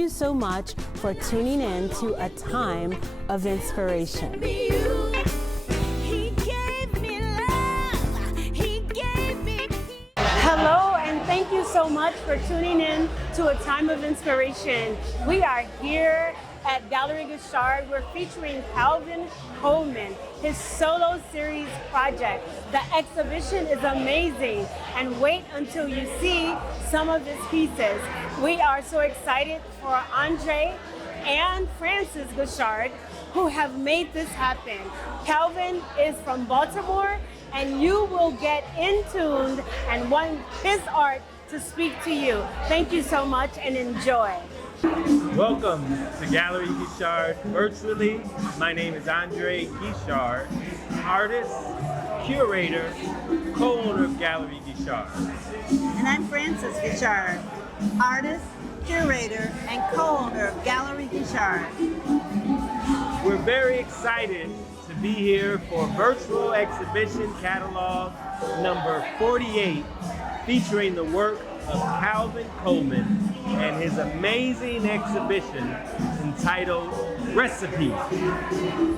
you so much for tuning in to A Time of Inspiration. Hello, and thank you so much for tuning in to A Time of Inspiration. We are here at Gallery Guichard. We're featuring Calvin Coleman, his solo series project. The exhibition is amazing, and wait until you see some of his pieces. We are so excited for Andre and Francis Guichard, who have made this happen. Calvin is from Baltimore, and you will get in tuned and want his art to speak to you. Thank you so much and enjoy. Welcome to Gallery Guichard virtually. My name is Andre Guichard, artist, curator, co-owner of Gallery Guichard. And I'm Francis Guichard, artist, curator, and co-owner of Gallery Guichard. We're very excited to be here for virtual exhibition catalog number 48, featuring the work of Calvin Coleman and his amazing exhibition entitled Recipe.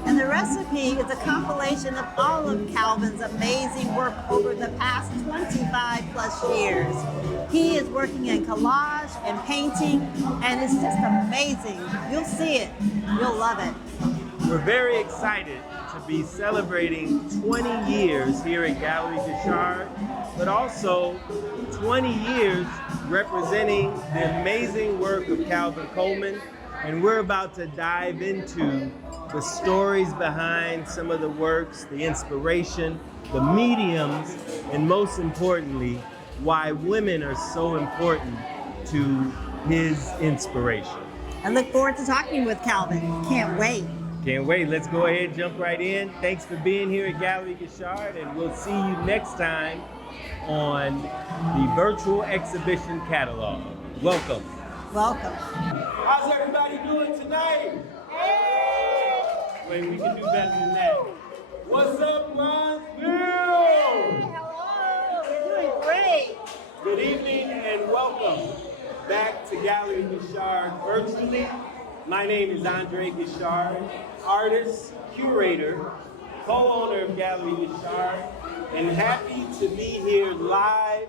And the Recipe is a compilation of all of Calvin's amazing work over the past 25 plus years. He is working in collage and painting, and it's just amazing. You'll see it. You'll love it. We're very excited to be celebrating 20 years here at Gallery Guichard, but also 20 years representing the amazing work of Calvin Coleman. And we're about to dive into the stories behind some of the works, the inspiration, the mediums, and most importantly, why women are so important to his inspiration. I look forward to talking with Calvin. Can't wait. Can't wait. Let's go ahead and jump right in. Thanks for being here at Gallery Guichard, and we'll see you next time on the virtual exhibition catalog. Welcome. Welcome. How's everybody doing tonight? Hey! Wait, we can do better than that. What's up, Bronzeville? Hello. You're doing great. Good evening and welcome back to Gallery Guichard virtually. My name is Andre Guichard, artist, curator, co-owner of Gallery Guichard, and happy to be here live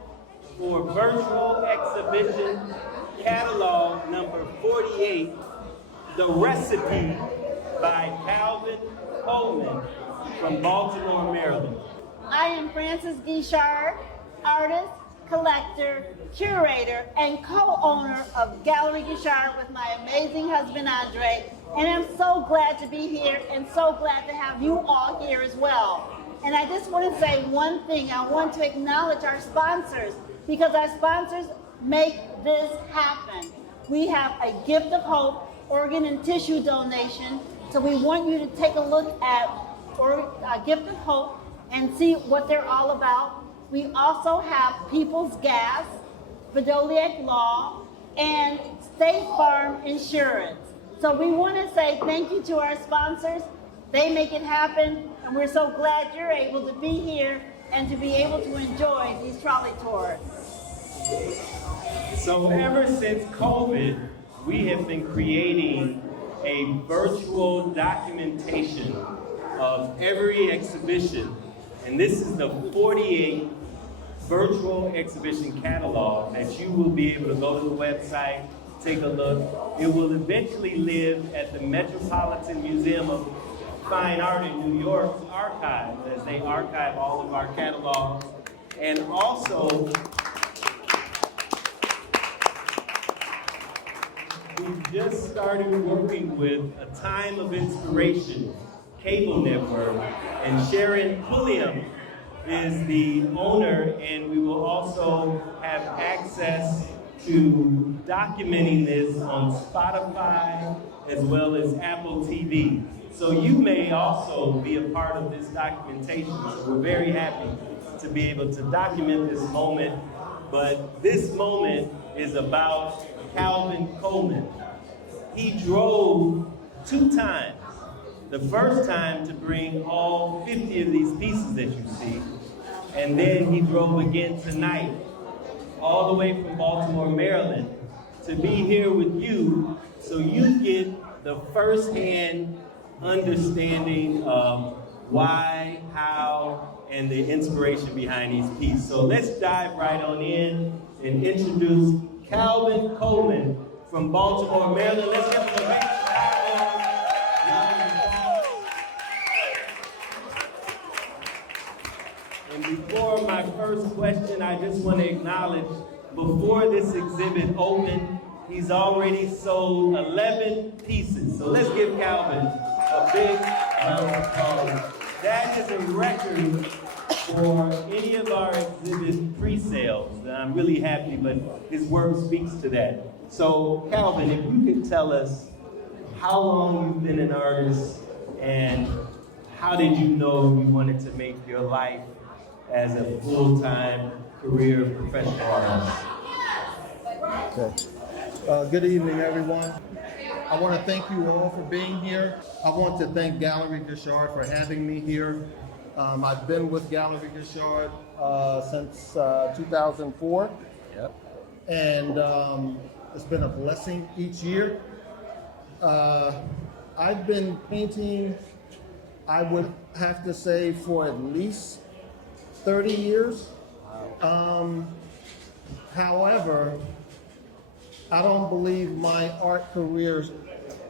for virtual exhibition catalog number 48, The Recipe by Calvin Coleman from Baltimore, Maryland. I am Francis Guichard, artist, collector, curator, and co-owner of Gallery Guichard with my amazing husband, Andre. And I'm so glad to be here and so glad to have you all here as well. And I just want to say one thing. I want to acknowledge our sponsors, because our sponsors make this happen. We have a Gift of Hope organ and tissue donation. So we want you to take a look at Gift of Hope and see what they're all about. We also have People's Gas, Vidoliak Law, and State Farm Insurance. So we want to say thank you to our sponsors. They make it happen, and we're so glad you're able to be here and to be able to enjoy these trolley tours. So ever since COVID, we have been creating a virtual documentation of every exhibition, and this is the 48th virtual exhibition catalog that you will be able to go to the website, take a look. It will eventually live at the Metropolitan Museum of Fine Art in New York's archives, as they archive all of our catalogs. And also, we've just started working with A Time of Inspiration cable network, and Sharon Pulliam is the owner, and we will also have access to documenting this on Spotify as well as Apple TV. So you may also be a part of this documentation. So we're very happy to be able to document this moment, but this moment is about Calvin Coleman. He drove 2 times. The first time to bring all 50 of these pieces that you see, and then he drove again tonight, all the way from Baltimore, Maryland, to be here with you so you get the first-hand understanding of why, how, and the inspiration behind these pieces. So let's dive right on in and introduce Calvin Coleman from Baltimore, Maryland. Let's give him a big round of applause. And before my first question, I just want to acknowledge, before this exhibit opened, he's already sold 11 pieces. So let's give Calvin a big round of applause. That is a record for any of our exhibit pre-sales. And I'm really happy, but his work speaks to that. So Calvin, if you could tell us how long you've been an artist and how did you know you wanted to make your life as a full-time career professional artist? Okay. Good evening, everyone. I want to thank you all for being here. I want to thank Gallery Guichard for having me here. I've been with Gallery Guichard since 2004. Yep. And it's been a blessing each year. I've been painting, I would have to say, for at least 30 years. However, I don't believe my art career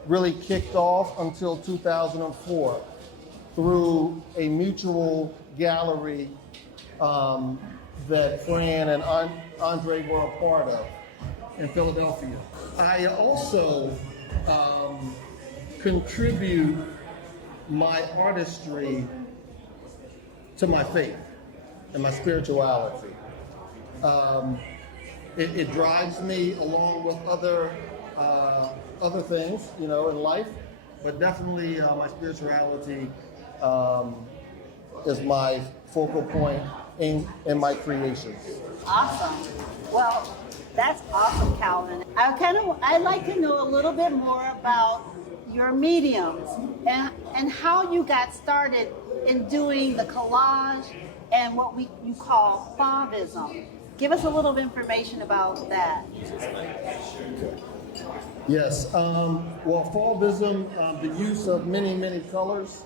really kicked off until 2004 through a mutual gallery that Fran and Andre were a part of in Philadelphia. I also contribute my artistry to my faith and my spirituality. It drives me along with other things, you know, in life, but definitely my spirituality is my focal point in my creations. Awesome. Well, that's awesome, Calvin. I'd like to know a little bit more about your mediums and how you got started in doing the collage and what you call Fauvism. Give us a little information about that. Yes. Well, Fauvism, the use of many, many colors,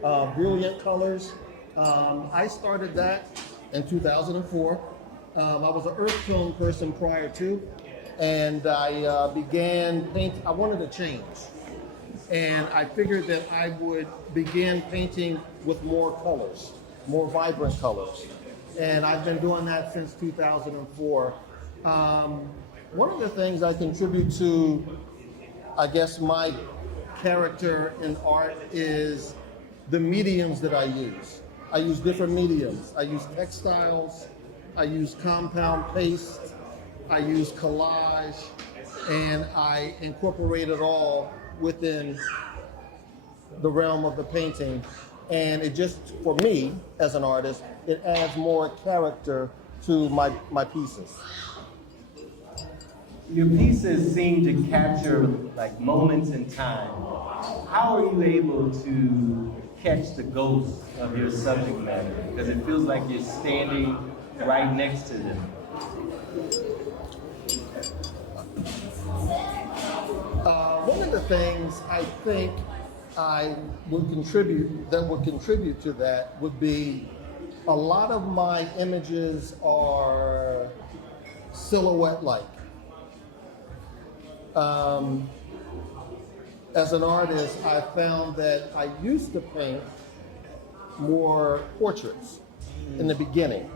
brilliant colors. I started that in 2004. I was an earth tone person prior to, and I began paint. I wanted to change, and I figured that I would begin painting with more colors, more vibrant colors. And I've been doing that since 2004. One of the things I contribute to, I guess, my character in art is the mediums that I use. I use different mediums. I use textiles, I use compound paste, I use collage, and I incorporate it all within the realm of the painting. And it just, for me, as an artist, it adds more character to my pieces. Your pieces seem to capture like moments in time. How are you able to catch the ghost of your subject matter? Because it feels like you're standing right next to them. One of the things I think I would contribute to that would be a lot of my images are silhouette-like. As an artist, I found that I used to paint more portraits in the beginning.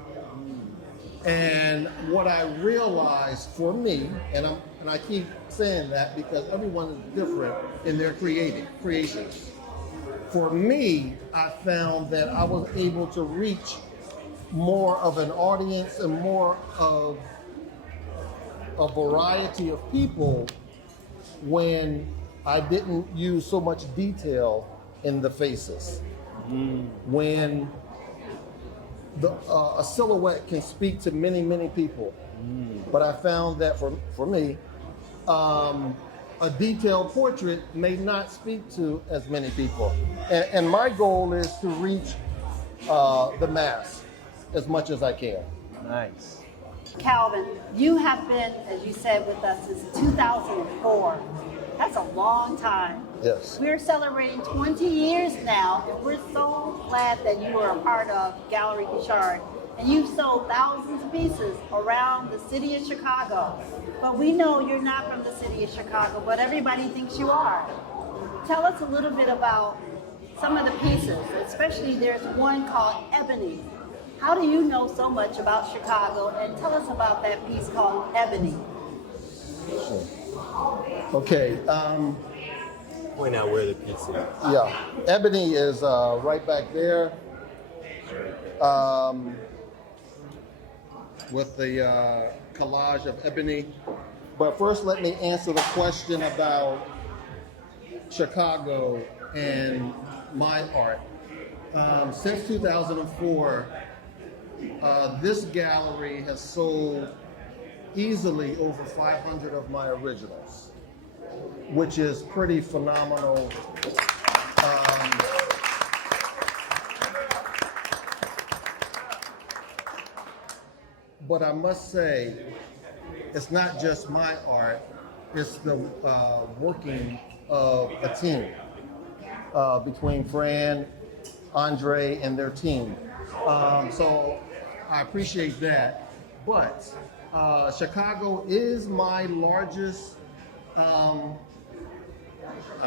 And what I realized for me, and I keep saying that because everyone is different in their creations. For me, I found that I was able to reach more of an audience and more of a variety of people when I didn't use so much detail in the faces. When a silhouette can speak to many, many people. But I found that for me, a detailed portrait may not speak to as many people. And my goal is to reach the mass as much as I can. Nice. Calvin, you have been, as you said, with us since 2004. That's a long time. Yes. We're celebrating 20 years now, and we're so glad that you are a part of Gallery Guichard. And you've sold thousands of pieces around the city of Chicago. But we know you're not from the city of Chicago, but everybody thinks you are. Tell us a little bit about some of the pieces, especially there's one called Ebony. How do you know so much about Chicago? And tell us about that piece called Ebony. Okay. Point out where the piece is. Yeah. Ebony is right back there. With the collage of ebony. But first, let me answer the question about Chicago and my art. Since 2004, this gallery has sold easily over 500 of my originals, which is pretty phenomenal. But I must say, it's not just my art, it's the working of a team between Fran, Andre, and their team. So I appreciate that. But Chicago is my largest, I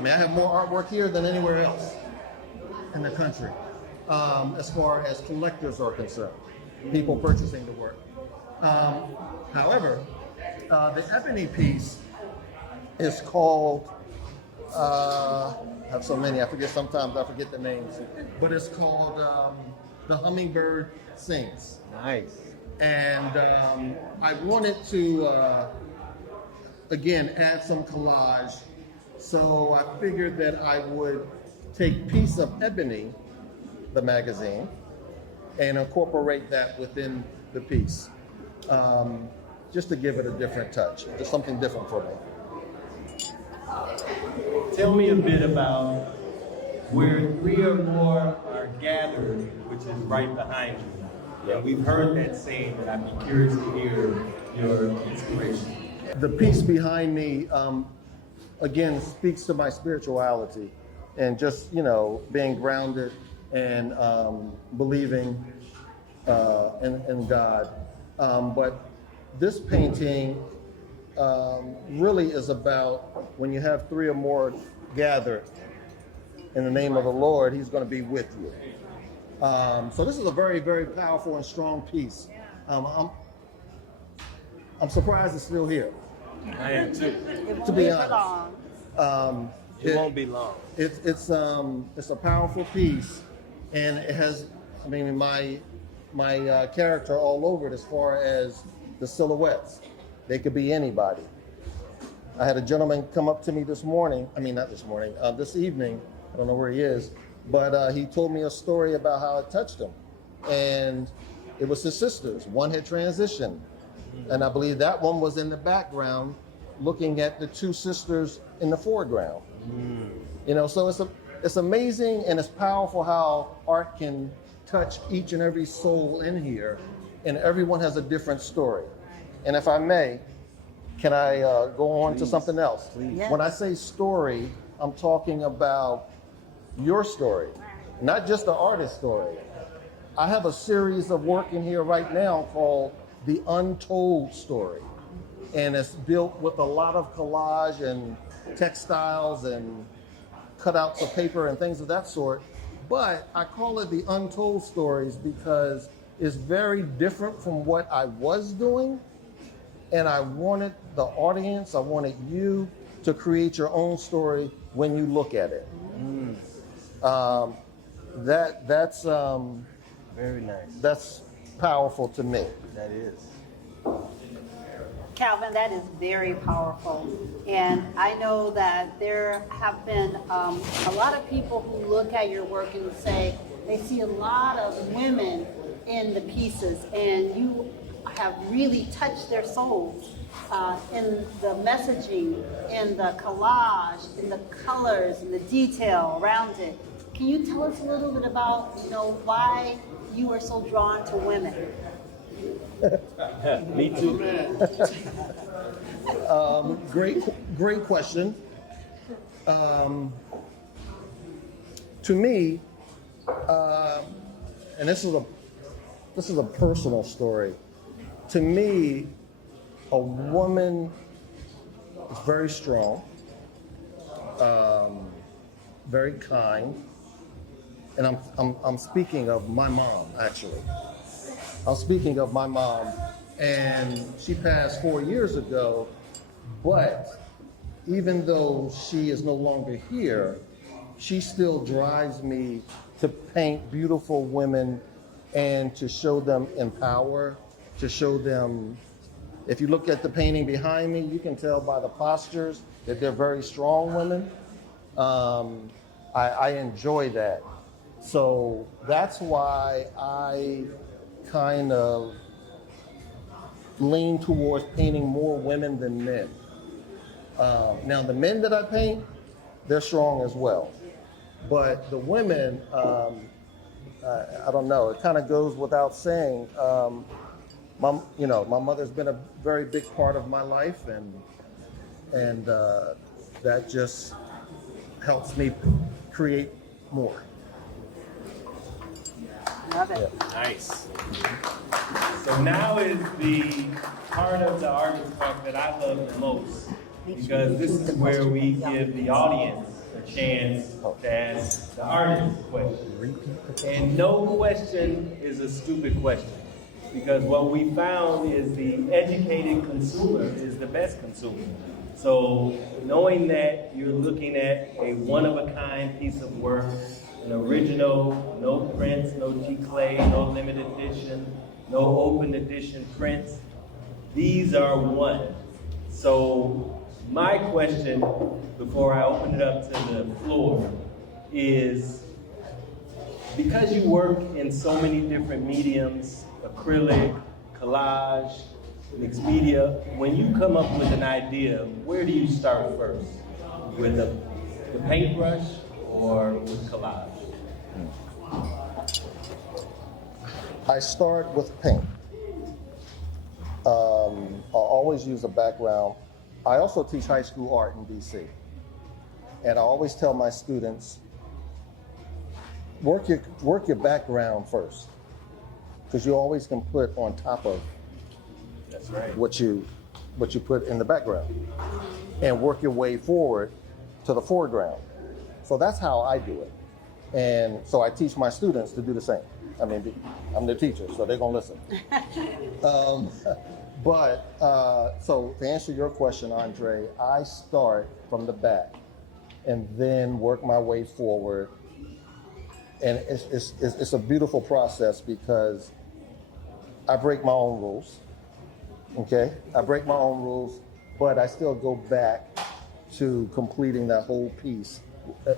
have more artwork here than anywhere else in the country, as far as collectors are concerned, people purchasing the work. However, the ebony piece is called, I have so many, sometimes I forget the names, but it's called The Hummingbird Sings. Nice. And I wanted to, again, add some collage. So I figured that I would take Piece of Ebony, the magazine, and incorporate that within the piece. Just to give it a different touch, just something different for me. Tell me a bit about where three or more are gathered, which is right behind you. And we've heard that saying, but I'd be curious to hear your inspiration. The piece behind me, again, speaks to my spirituality and just, being grounded and believing in God. But this painting really is about when you have three or more gathered in the name of the Lord, He's going to be with you. So this is a very, very powerful and strong piece. I'm surprised it's still here. I am too. To be honest, It won't be long. it's a powerful piece, and it has, my character all over it as far as the silhouettes. They could be anybody. I had a gentleman come up to me this evening, I don't know where he is, but he told me a story about how it touched him. And it was his sisters. One had transitioned, and I believe that one was in the background looking at the two sisters in the foreground. So it's amazing and it's powerful how art can touch each and every soul in here, and everyone has a different story. And if I may, can I go on to something else? Yes. When I say story, I'm talking about your story, not just the artist's story. I have a series of work in here right now called The Untold Story. And it's built with a lot of collage and textiles and cutouts of paper and things of that sort. But I call it The Untold Stories because it's very different from what I was doing. And I wanted the audience, I wanted you to create your own story when you look at it. That's Very nice. That's powerful to me. That is. Calvin, that is very powerful. And I know that there have been a lot of people who look at your work and say they see a lot of women in the pieces, and you have really touched their souls in the messaging, in the collage, in the colors, in the detail around it. Can you tell us a little bit about, why you are so drawn to women? Me too. Great question. To me, and this is a personal story. To me, a woman is very strong, very kind, and I'm speaking of my mom, actually. I'm speaking of my mom, and she passed 4 years ago, but even though she is no longer here, she still drives me to paint beautiful women and to show them in power, to show them, if you look at the painting behind me, you can tell by the postures that they're very strong women. I enjoy that. So that's why I kind of lean towards painting more women than men. Now the men that I paint, they're strong as well. But the women, I don't know, it kind of goes without saying. My mother's been a very big part of my life, and that just helps me create more. Love it. Nice. So now is the part of the artist talk that I love the most, because this is where we give the audience a chance to ask the artist questions. And no question is a stupid question, because what we found is the educated consumer is the best consumer. So knowing that you're looking at a one-of-a-kind piece of work, an original, no prints, no G-clay, no limited edition, no open edition prints, these are one. So my question, before I open it up to the floor, is, because you work in so many different mediums, acrylic, collage, mixed media, when you come up with an idea, where do you start first? With the paintbrush or with collage? I start with paint. I'll always use a background. I also teach high school art in DC. And I always tell my students, work your background first, because you always can put on top of That's right. what you put in the background, and work your way forward to the foreground. So that's how I do it. And so I teach my students to do the same. I mean, I'm their teacher, so they're gonna listen. So to answer your question, Andre, I start from the back and then work my way forward. And it's a beautiful process, because I break my own rules. Okay, I break my own rules, but I still go back to completing that whole piece,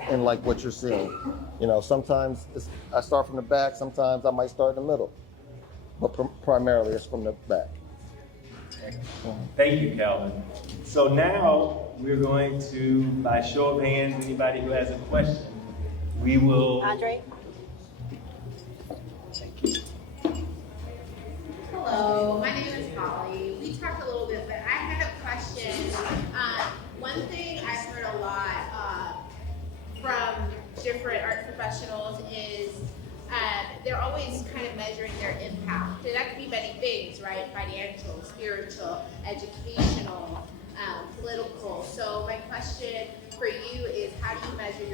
and like what you're seeing. You know, sometimes I start from the back, sometimes I might start in the middle, but primarily it's from the back. Thank you, Calvin. So now we're going to, by show of hands, anybody who has a question, we will. Andre? Hello, my name is Holly. We talked a little bit, but I had a question. One thing I've heard a lot from different art professionals is they're always kind of measuring their impact. And that could be many things, right? Financial, spiritual, educational, political. So my question for you is, how do you measure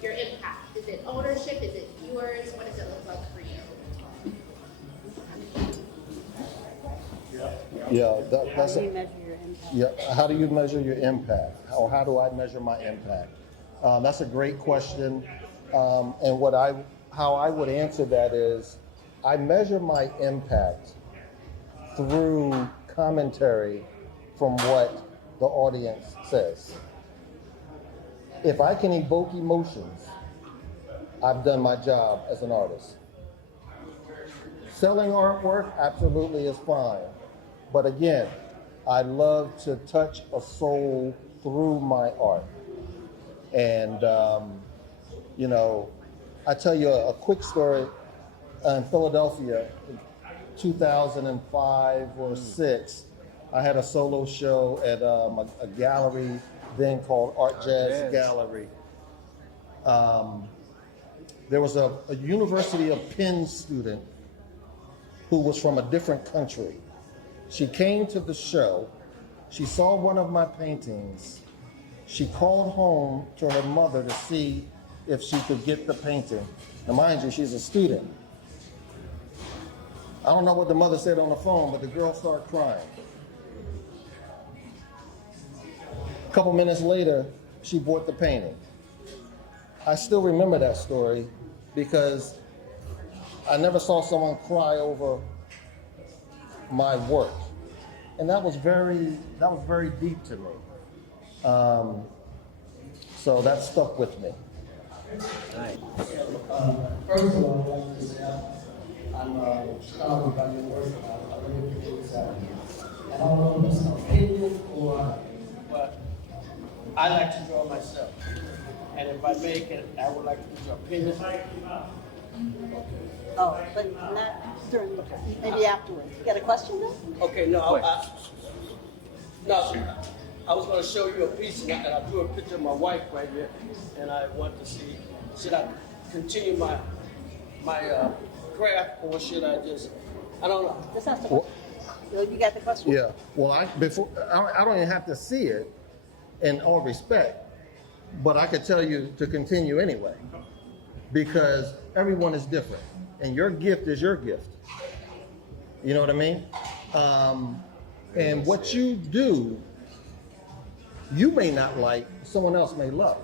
your impact? Is it ownership? Is it viewers? What does it look like for you? Yeah, How do you measure your impact? Yeah, how do you measure your impact? Or how do I measure my impact? That's a great question. And how I would answer that is, I measure my impact through commentary from what the audience says. If I can evoke emotions, I've done my job as an artist. Selling artwork absolutely is fine. But again, I love to touch a soul through my art. And, I tell you a quick story. In Philadelphia, in 2005 or 6, I had a solo show at a gallery then called Art Jazz Gallery. There was a University of Penn student who was from a different country. She came to the show. She saw one of my paintings. She called home to her mother to see if she could get the painting. Now, mind you, she's a student. I don't know what the mother said on the phone, but the girl started crying. A couple minutes later, she bought the painting. I still remember that story because I never saw someone cry over my work. And that was very deep to me. So that stuck with me. Nice. First of all, I'd like to say I'm proud about your work. I really appreciate that. And I don't know if it's an opinion but I like to draw myself. And if I make it, I would like to get your opinion. Oh, but not during the, maybe afterwards. You got a question then? Okay, no, I was going to show you a piece, and I drew a picture of my wife right here, and I want to see, should I continue my craft, or should I just, I don't know. Just ask the question. You got the question? Yeah. Well, I don't even have to see it, in all respect, but I could tell you to continue anyway, because everyone is different, and your gift is your gift. You know what I mean? And what you do, you may not like, someone else may love.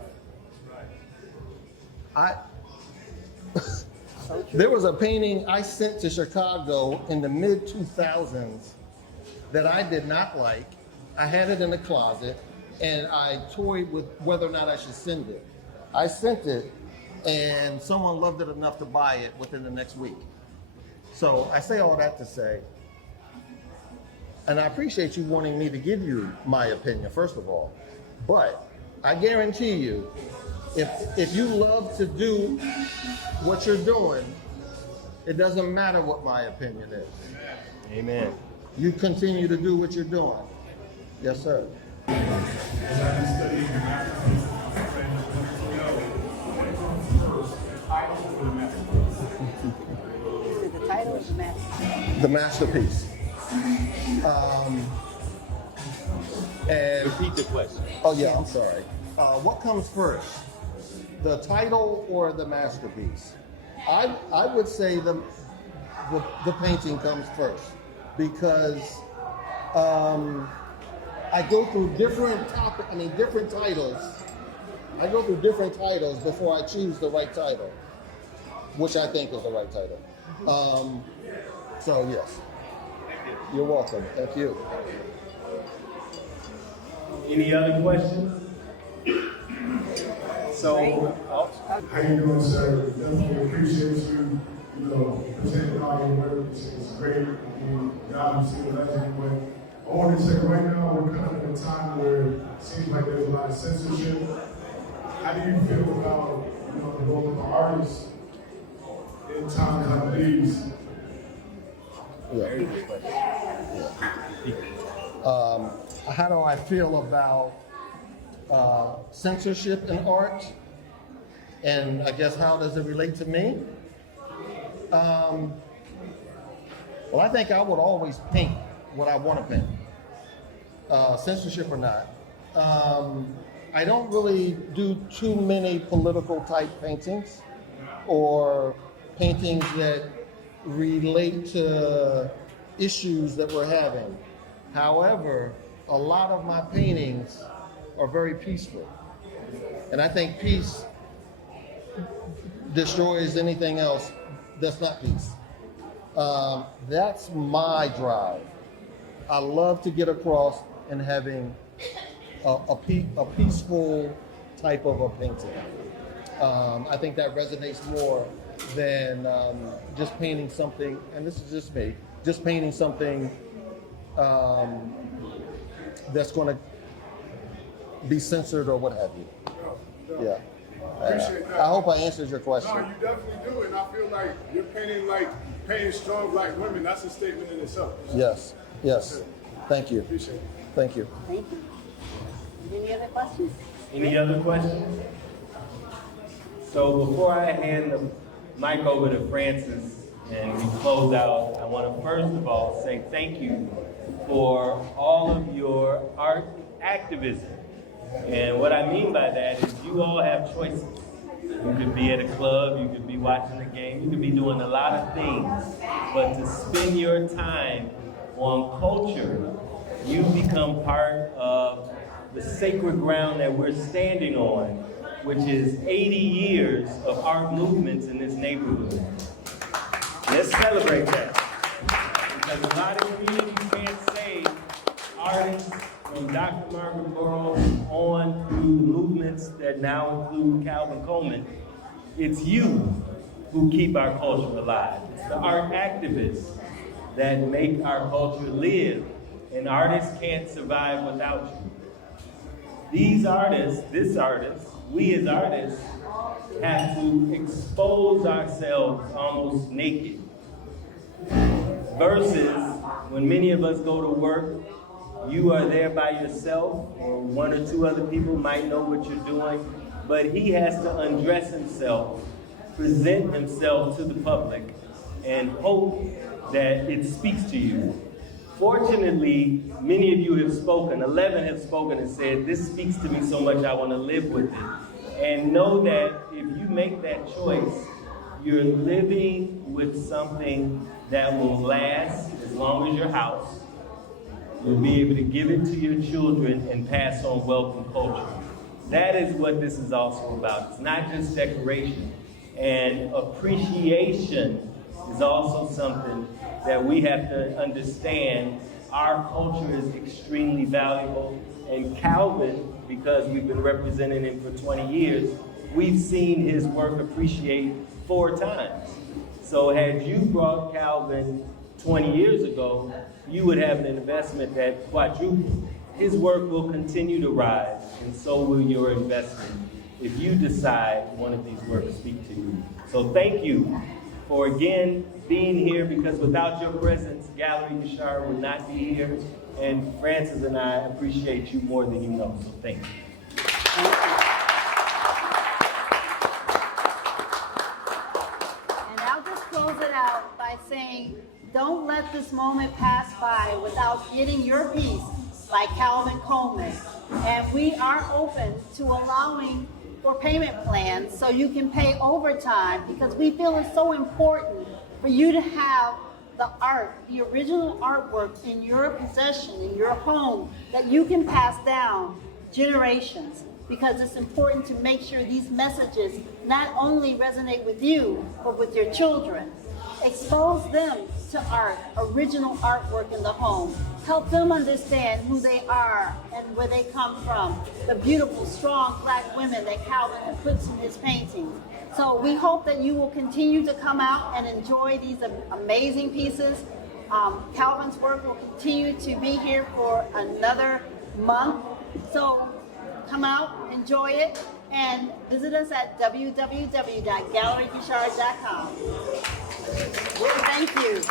There was a painting I sent to Chicago in the mid-2000s that I did not like. I had it in the closet, and I toyed with whether or not I should send it. I sent it, and someone loved it enough to buy it within the next week. So I say all that to say, and I appreciate you wanting me to give you my opinion, first of all, but I guarantee you, if you love to do what you're doing, it doesn't matter what my opinion is. Amen. You continue to do what you're doing. Yes, sir. The title is Master. The masterpiece. And Repeat the question. oh yeah, I'm sorry. What comes first, the title or the masterpiece? I would say the painting comes first, because I go through different titles. I go through different titles before I choose the right title, which I think is the right title. So yes, you're welcome. Thank you. Any other questions? So, How you doing, sir? Definitely appreciate you, presenting all your work. It's great. God is still legend. But I want to say right now, we're kind of in a time where it seems like there's a lot of censorship. How do you feel about, the role of the artist in times like these? How do I feel about censorship in art? And I guess how does it relate to me? Well, I think I would always paint what I want to paint, censorship or not. I don't really do too many political type paintings or paintings that relate to issues that we're having. However, a lot of my paintings are very peaceful. And I think peace destroys anything else that's not peace. That's my drive. I love to get across and having a peaceful type of a painting. I think that resonates more than just painting something, and this is just me, just painting something that's going to be censored or what have you. Yeah. Appreciate that. I hope I answered your question. No, you definitely do, and I feel like you're painting strong black women. That's a statement in itself. Yes. Yes. Thank you. Appreciate it. Thank you. Thank you. Any other questions? Any other questions? So before I hand the mic over to Francis and we close out, I want to first of all say thank you for all of your art activism. And what I mean by that is you all have choices. You could be at a club, you could be watching a game, you could be doing a lot of things. But to spend your time on culture, you become part of the sacred ground that we're standing on, which is 80 years of art movements in this neighborhood. Let's celebrate that. Because a lot of communities can't say artists from Dr. Margaret Burroughs on through the movements that now include Calvin Coleman. It's you who keep our culture alive. It's the art activists that make our culture live. And artists can't survive without you. These artists, this artist, we as artists have to expose ourselves almost naked. Versus when many of us go to work, you are there by yourself, or one or two other people might know what you're doing, but he has to undress himself, present himself to the public, and hope that it speaks to you. Fortunately, many of you have spoken, 11 have spoken and said, this speaks to me so much I want to live with it. And know that if you make that choice, you're living with something that will last as long as your house. You'll be able to give it to your children and pass on wealth and culture. That is what this is also about. It's not just decoration. And appreciation is also something that we have to understand. Our culture is extremely valuable. And Calvin, because we've been representing him for 20 years, we've seen his work appreciate 4 times. So had you brought Calvin 20 years ago, you would have an investment that quadrupled. His work will continue to rise, and so will your investment if you decide one of these works speak to you. So thank you for again being here, because without your presence, Gallery Guichard would not be here. And Francis and I appreciate you more than you know, so thank you. And I'll just close it out by saying, don't let this moment pass by without getting your piece like Calvin Coleman. And we are open to allowing for payment plans so you can pay overtime, because we feel it's so important for you to have the art, the original artwork in your possession, in your home, that you can pass down generations, because it's important to make sure these messages not only resonate with you, but with your children. Expose them to art, original artwork in the home. Help them understand who they are and where they come from. The beautiful, strong Black women that Calvin puts in his paintings. So we hope that you will continue to come out and enjoy these amazing pieces. Calvin's work will continue to be here for another month. So come out, enjoy it, and visit us at www.galleryguichard.com. Thank you.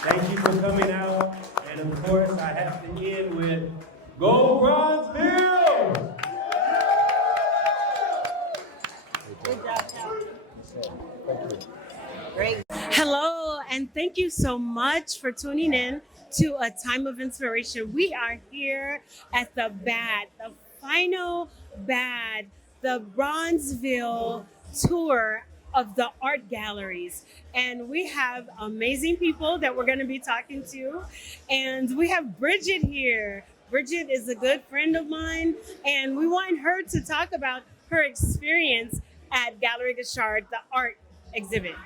Thank you for coming out. And of course, I have to end with Go Bronzeville! Good job, Calvin. Great. Hello, and thank you so much for tuning in to A Time of Inspiration. We are here at the BAD, the final BAD, the Bronzeville tour of the art galleries. And we have amazing people that we're going to be talking to. And we have Bridget here. Bridget is a good friend of mine, and we want her to talk about her experience at Gallery Guichard, the art exhibit.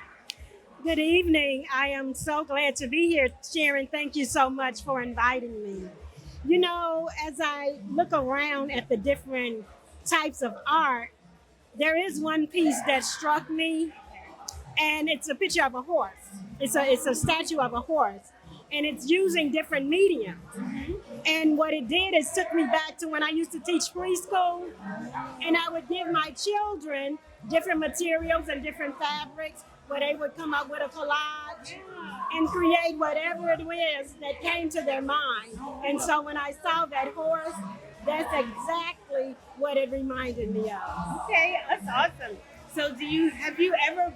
Good evening. I am so glad to be here, Sharon. Thank you so much for inviting me. You know, as I look around at the different types of art, there is one piece that struck me, and it's a picture of a horse. It's a statue of a horse, and it's using different mediums. And what it did is took me back to when I used to teach preschool, and I would give my children different materials and different fabrics, where they would come up with a collage and create whatever it is that came to their mind. And so when I saw that horse, That's exactly what it reminded me of. Okay, that's awesome. So have you ever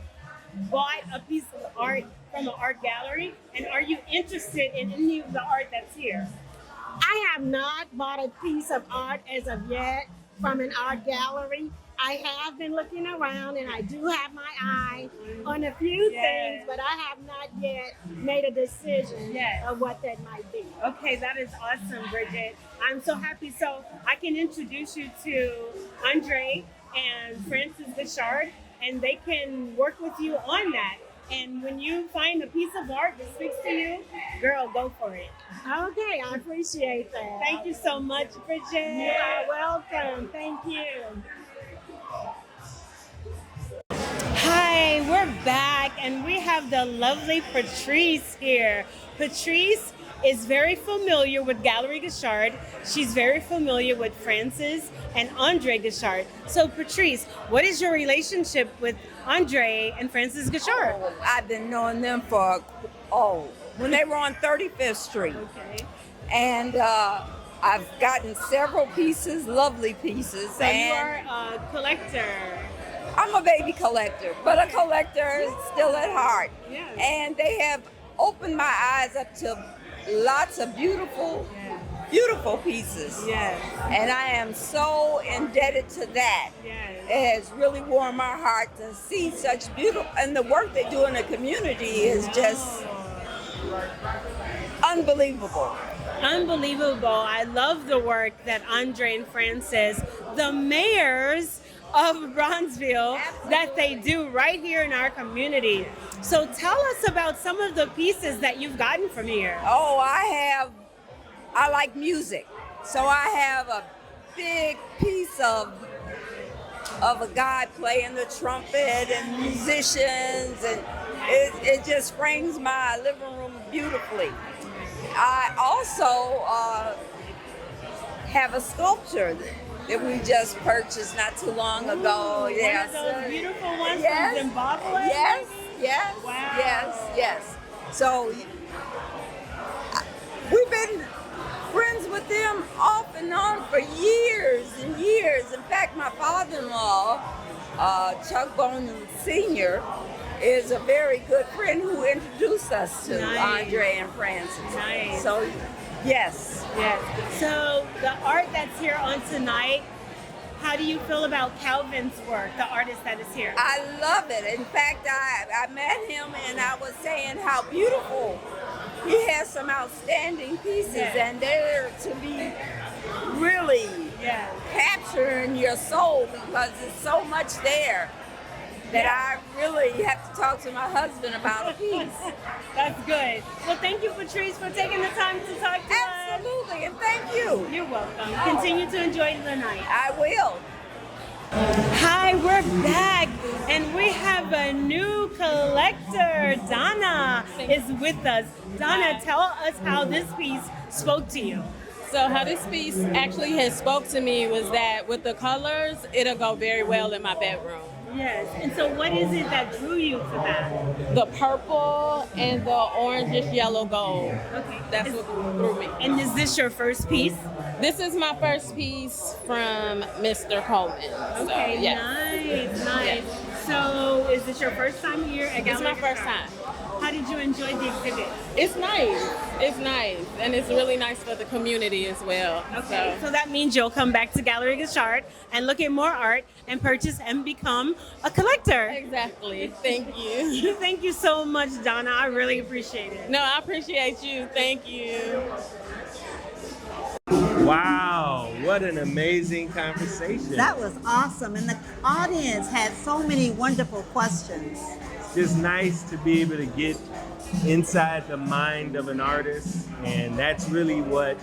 bought a piece of art from an art gallery? And are you interested in any of the art that's here? I have not bought a piece of art as of yet from an art gallery. I have been looking around and I do have my eye on a few things, but I have not yet made a decision of what that might be. Okay, that is awesome, Bridget. I'm so happy. So I can introduce you to Andre and Francis Guichard, and they can work with you on that. And when you find a piece of art that speaks to you, girl, go for it. Okay, I appreciate that. Thank you so much, Bridget. You are welcome. Thank you. Hi, we're back, and we have the lovely Patrice here. Patrice is very familiar with Gallery Guichard. She's very familiar with Francis and Andre Guichard. So, Patrice, what is your relationship with Andre and Francis Guichard? Oh, I've been knowing them for, when they were on 35th Street. Okay. And I've gotten several pieces, lovely pieces. So you are a collector. I'm a baby collector, but a collector still at heart. Yes. And they have opened my eyes up to lots of beautiful, beautiful pieces. Yes. And I am so indebted to that. Yes. It has really warmed my heart to see such beautiful, and the work they do in the community is just unbelievable. Unbelievable. I love the work that Andre and Francis, the mayors of Bronzeville, that they do right here in our community. So tell us about some of the pieces that you've gotten from here. Oh, I like music. So I have a big piece of a guy playing the trumpet and musicians, and it just frames my living room beautifully. I also have a sculpture that we just purchased not too long ago. Yes. One of those beautiful ones from Zimbabwe? Yes. Wow. Yes. So we've been friends with them off and on for years and years. In fact, my father-in-law, Chuck Bowman Sr., is a very good friend who introduced us to Andre and Francis. Nice. So, yes. Yes. So the art that's here on tonight, how do you feel about Calvin's work, the artist that is here? I love it. In fact, I met him and I was saying how beautiful. He has some outstanding pieces, and they're to be really capturing your soul, because there's so much there that I really have to talk to my husband about a piece. That's good. Well, thank you, Patrice, for taking the time to talk to us. Absolutely, and thank you. You're welcome. Continue to enjoy the night. I will. Hi, we're back, and we have a new collector. Donna is with us. Donna, tell us how this piece spoke to you. So how this piece actually has spoke to me was that with the colors, it'll go very well in my bedroom. Yes, and so what is it that drew you to that? The purple and the orangish yellow gold. Okay. That's what drew me. And is this your first piece? This is my first piece from Mr. Coleman. Okay, so, yes. Nice. Yes. So is this your first time here at Gallery? It's my first time. How did you enjoy the exhibit? It's nice, and it's really nice for the community as well. Okay, so that means you'll come back to Gallery Guichard and look at more art and purchase and become a collector. Exactly. Thank you. Thank you so much, Donna. I really appreciate it. No, I appreciate you. Thank you. Wow, what an amazing conversation. That was awesome. And the audience had so many wonderful questions. It's just nice to be able to get inside the mind of an artist, and that's really what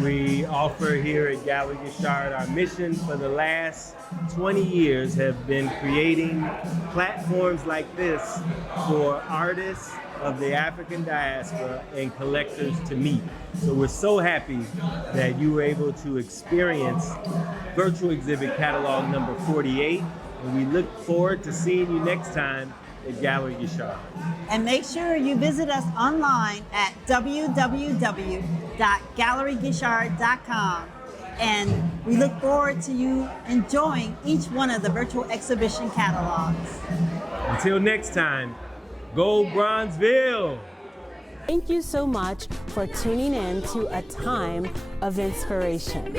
we offer here at Gallery Guichard. Our mission for the last 20 years have been creating platforms like this for artists of the African diaspora and collectors to meet. So we're so happy that you were able to experience virtual exhibit catalog number 48, and we look forward to seeing you next time at Gallery Guichard. And make sure you visit us online at www.galleryguichard.com. And we look forward to you enjoying each one of the virtual exhibition catalogs. Until next time, go Bronzeville! Thank you so much for tuning in to A Time of Inspiration.